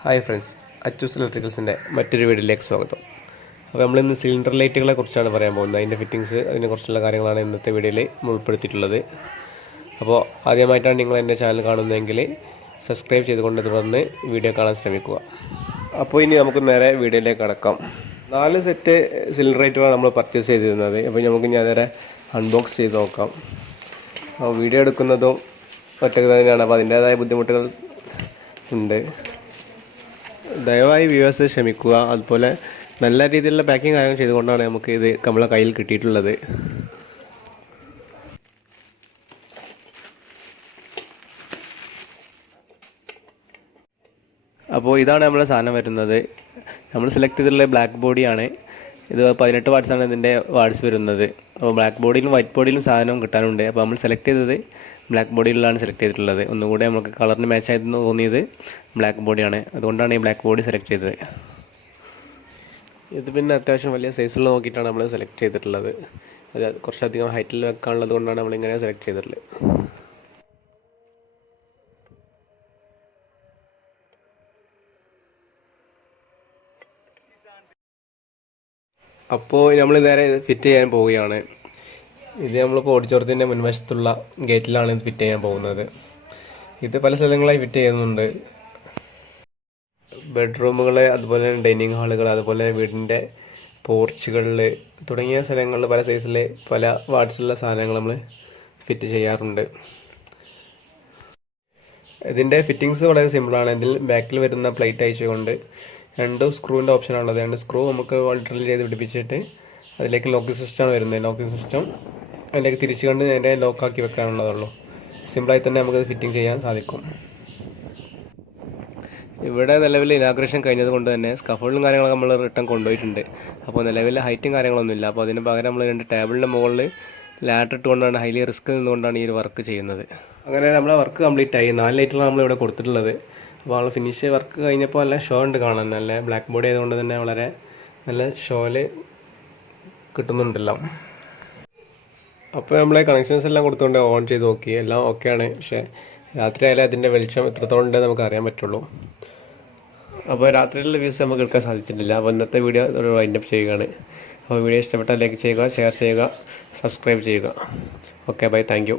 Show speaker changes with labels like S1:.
S1: Hi friends Achus ഇലക്ട്രിക്കൽസിന്റെ മറ്റൊരു വീഡിയോയിലേക്ക് സ്വാഗതം. അപ്പോൾ നമ്മൾ ഇന്ന് സിലിണ്ടർ ലൈറ്റുകളെ കുറിച്ചാണ് പറയാൻ പോകുന്നത്. അതിന്റെ ഫിറ്റിങ്സ് അതിനെക്കുറിച്ചുള്ള കാര്യങ്ങളാണ് ഇന്നത്തെ വീഡിയോയിൽ ഉൾപ്പെടുത്തിയിട്ടുള്ളത്. അപ്പോൾ ആദ്യമായിട്ടാണ് നിങ്ങൾ എന്റെ ചാനൽ കാണുന്നതെങ്കിൽ സബ്സ്ക്രൈബ് ചെയ്തുകൊണ്ട് തുടർന്ന് വീഡിയോ കാണാൻ ശ്രമിക്കുക. അപ്പോൾ ഇനി നമുക്ക് നേരെ വീഡിയോയിലേക്ക് കടക്കാം. നാല് സെറ്റ് സിലിണ്ടർ ലൈറ്റുകളാണ് നമ്മൾ പർച്ചേസ് ചെയ്തിരുന്നത്. അപ്പോൾ നമുക്ക് ഞാൻ നേരെ അൺബോക്സ് ചെയ്ത് നോക്കാം. വീഡിയോ എടുക്കുന്നതും ഒറ്റയ്ക്ക് തന്നെയാണ്. അപ്പോൾ അതിന്റേതായ ബുദ്ധിമുട്ടുകൾ ഉണ്ട്. ദയവായി വ്യൂവേഴ്സ് ക്ഷമിക്കുക. അതുപോലെ നല്ല രീതിയിലുള്ള പാക്കിംഗ് കാര്യങ്ങൾ ചെയ്തുകൊണ്ടാണ് നമുക്ക് ഇത് നമ്മളെ കയ്യിൽ കിട്ടിയിട്ടുള്ളത്. അപ്പോൾ ഇതാണ് നമ്മളെ സാധനം വരുന്നത്. നമ്മൾ സെലക്ട് ചെയ്തിട്ടുള്ള ബ്ലാക്ക് ബോഡിയാണ് ഇത് പതിനെട്ട് വാർഡ്സാണ് ഇതിന്റെ വാർഡ്സ് വരുന്നത്. അപ്പോൾ ബ്ലാക്ക് ബോഡിയിലും വൈറ്റ് ബോഡിയിലും സാധനം കിട്ടാനുണ്ട്. അപ്പോൾ നമ്മൾ സെലക്ട് ചെയ്തത് ബ്ലാക്ക് ബോഡിയിലാണ് സെലക്ട് ചെയ്തിട്ടുള്ളത്. ഒന്നുകൂടെ നമുക്ക് കളറിന് മാച്ച് ആയിരുന്നു തോന്നിയത് ബ്ലാക്ക് ബോഡിയാണ് അതുകൊണ്ടാണ് ഈ ബ്ലാക്ക് ബോഡി സെലക്ട് ചെയ്തത്. ഇത് പിന്നെ അത്യാവശ്യം വലിയ സൈസുള്ള നോക്കിയിട്ടാണ് നമ്മൾ സെലക്ട് ചെയ്തിട്ടുള്ളത്. അത് കുറച്ചധികം ഹൈറ്റിൽ വെക്കാനുള്ളത് കൊണ്ടാണ് നമ്മളിങ്ങനെ സെലക്ട് ചെയ്തിട്ടുള്ളത്. അപ്പോൾ നമ്മൾ നേരെ ഫിറ്റ് ചെയ്യാൻ പോവുകയാണ്. ഇത് നമ്മളിപ്പോൾ ഓഡിറ്റോറിയത്തിന്റെ മുൻവശത്തുള്ള ഗേറ്റിലാണ് ഇത് ഫിറ്റ് ചെയ്യാൻ പോകുന്നത്. ഇത് പല സ്ഥലങ്ങളായി ഫിറ്റ് ചെയ്യുന്നുണ്ട്. ബെഡ്റൂമുകൾ അതുപോലെ തന്നെ ഡൈനിങ് ഹാളുകൾ അതുപോലെ വീടിന്റെ പോർച്ചുകളിൽ തുടങ്ങിയ സ്ഥലങ്ങളിൽ പല സൈസിലെ പല വാട്സിലുള്ള സാധനങ്ങൾ നമ്മൾ ഫിറ്റ് ചെയ്യാറുണ്ട്. ഇതിന്റെ ഫിറ്റിങ്സ് വളരെ സിമ്പിളാണ്. ഇതിൽ ബാക്കിൽ വരുന്ന പ്ലേറ്റ് അയച്ചുകൊണ്ട് രണ്ട് സ്ക്രൂവിന്റെ ഓപ്ഷനാണുള്ളത്. രണ്ട് സ്ക്രൂ നമുക്ക് ഡ്രിൽ ചെയ്ത് പിടിപ്പിച്ചിട്ട് അതിലേക്ക് ലോക്കിംഗ് സിസ്റ്റമാണ് വരുന്നത്. ലോക്കിംഗ് സിസ്റ്റം അതിലേക്ക് തിരിച്ചു കണ്ട് നേരെ ലോക്കാക്കി വെക്കാനുള്ളതുള്ളൂ സിമ്പിളായി തന്നെ നമുക്കത് ഫിറ്റിംഗ് ചെയ്യാൻ സാധിക്കും. ഇവിടെ നിലവിൽ ഇനാഗ്രേഷൻ കഴിഞ്ഞത് കൊണ്ട് തന്നെ സ്കഫോൾഡും കാര്യങ്ങളൊക്കെ നമ്മൾ റിട്ടേൺ കൊണ്ടുപോയിട്ടുണ്ട്. അപ്പോൾ നിലവിൽ ഹൈറ്റും കാര്യങ്ങളൊന്നുമില്ല അപ്പോൾ അതിന് പകരം നമ്മൾ രണ്ട് ടേബിളിന്റെ മുകളിൽ ലാറ്റർ ഇട്ടുകൊണ്ടാണ് ഹൈലി റിസ്ക് നിന്നുകൊണ്ടാണ് ഈ ഒരു വർക്ക് ചെയ്യുന്നത്. അങ്ങനെ നമ്മളെ വർക്ക് കംപ്ലീറ്റ് ആയി. നാല് ലൈറ്റുകളാണ് നമ്മൾ ഇവിടെ കൊടുത്തിട്ടുള്ളത്. അപ്പോൾ നമ്മൾ ഫിനിഷ് വർക്ക് കഴിഞ്ഞപ്പോൾ നല്ല ഷോ ഉണ്ട് കാണാൻ. നല്ല ബ്ലാക്ക് ബോർഡ് ആയതുകൊണ്ട് തന്നെ വളരെ നല്ല ഷോയിൽ കിട്ടുന്നുണ്ടല്ലോ. അപ്പോൾ നമ്മളെ കണക്ഷൻസ് എല്ലാം കൊടുത്തുകൊണ്ട് ഓൺ ചെയ്ത് നോക്കി. എല്ലാം ഓക്കെയാണ് പക്ഷേ രാത്രി ആയാലും അതിന്റെ വെളിച്ചം എത്രത്തോളം ഉണ്ടെന്ന് നമുക്ക് അറിയാൻ പറ്റുള്ളൂ. അപ്പോൾ രാത്രിയിലുള്ള വ്യൂസ് നമുക്ക് എടുക്കാൻ സാധിച്ചിട്ടില്ല. അപ്പോൾ ഇന്നത്തെ വീഡിയോ ഒരു വൈൻഡപ്പ് ചെയ്യുകയാണ്. അപ്പോൾ വീഡിയോ ഇഷ്ടപ്പെട്ടാൽ ലൈക്ക് ചെയ്യുക ഷെയർ ചെയ്യുക സബ്സ്ക്രൈബ് ചെയ്യുക. Okay bye thank